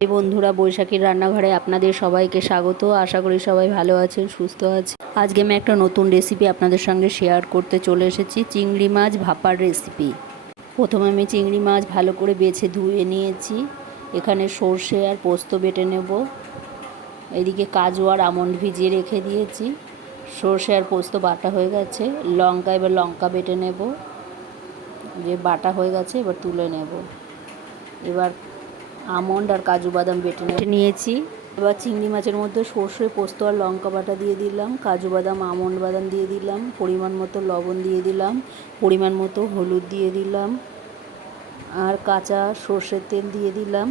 এই বন্ধুরা, বৈশাখীর রান্নাঘরে আপনাদের সবাইকে স্বাগত। আশা করি সবাই ভালো আছেন, সুস্থ আছেন। আজকে আমি একটা নতুন রেসিপি আপনাদের সঙ্গে শেয়ার করতে চলে এসেছি, চিংড়ি মাছ ভাপার রেসিপি। প্রথমে আমি চিংড়ি মাছ ভালো করে বেছে ধুয়ে নিয়েছি। এখানে সর্ষে আর পোস্ত বেটে নেব। এদিকে কাজু আর আমন্ড ভিজিয়ে রেখে দিয়েছি। সর্ষে আর পোস্ত বাটা হয়ে গেছে। এবার লঙ্কা বেটে নেব। যে বাটা হয়ে গেছে, এবার তুলে নেব। এবার আমন্ড আর কাজু বাদাম বেটে নিয়েছি। এবার চিংড়ি মাছের মধ্যে সর্ষে পোস্ত আর লঙ্কা বাটা দিয়ে দিলাম, কাজু বাদাম আমন্ড বাদাম দিয়ে দিলাম, পরিমাণ মতো লবণ দিয়ে দিলাম, পরিমাণ মতো হলুদ দিয়ে দিলাম, আর কাঁচা সর্ষের তেল দিয়ে দিলাম।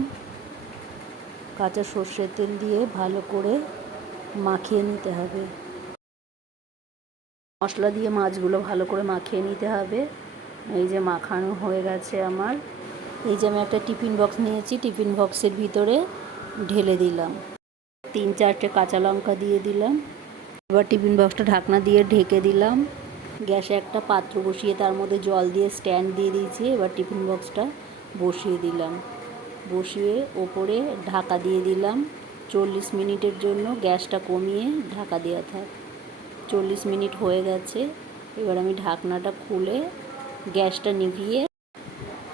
কাঁচা সর্ষের তেল দিয়ে ভালো করে মাখিয়ে নিতে হবে। মশলা দিয়ে মাছগুলো ভালো করে মাখিয়ে নিতে হবে। এই যে মাখানো হয়ে গেছে আমার। এই যে আমি একটা টিফিন বক্স নিয়েছি, টিফিন বক্সের ভিতরে ঢেলে দিলাম। 3-4টে কাঁচা লঙ্কা দিয়ে দিলাম। এবার টিফিন বক্সটা ঢাকনা দিয়ে ঢেকে দিলাম। গ্যাসে একটা পাত্র বসিয়ে তার মধ্যে জল দিয়ে স্ট্যান্ড দিয়ে দিয়েছি। এবার টিফিন বক্সটা বসিয়ে দিলাম। বসিয়ে ওপরে ঢাকা দিয়ে দিলাম 40 মিনিটের জন্য। গ্যাসটা কমিয়ে ঢাকা দেওয়া থাক। 40 মিনিট হয়ে গেছে। এবার আমি ঢাকনাটা খুলে গ্যাসটা নিভিয়ে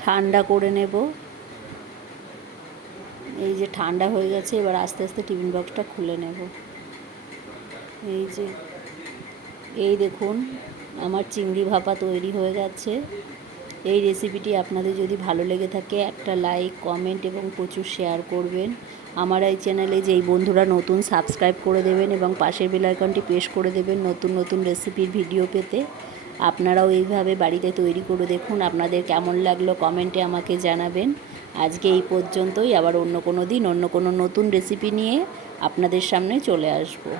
ঠান্ডা করে নেব। এই যে ঠান্ডা হয়ে গেছে। এবার আস্তে আস্তে টিফিন বক্সটা খুলে নেব। এই দেখুন, আমার চিংড়ি ভাপা তৈরি হয়ে গেছে। এই রেসিপিটি আপনাদের যদি ভালো লেগে থাকে একটা লাইক, কমেন্ট এবং প্রচুর শেয়ার করবেন। আমার এই চ্যানেলে যেই বন্ধুরা নতুন, সাবস্ক্রাইব করে দেবেন এবং পাশের বেল আইকনটি প্রেস করে দেবেন নতুন নতুন রেসিপির ভিডিও পেতে। আপনারাও এইভাবে বাড়িতে তৈরি করে দেখুন। আপনাদের কেমন লাগলো কমেন্টে আমাকে জানাবেন। আজকে এই পর্যন্তই। আবার অন্য কোনো দিন অন্য কোনো নতুন রেসিপি নিয়ে আপনাদের সামনে চলে আসবো।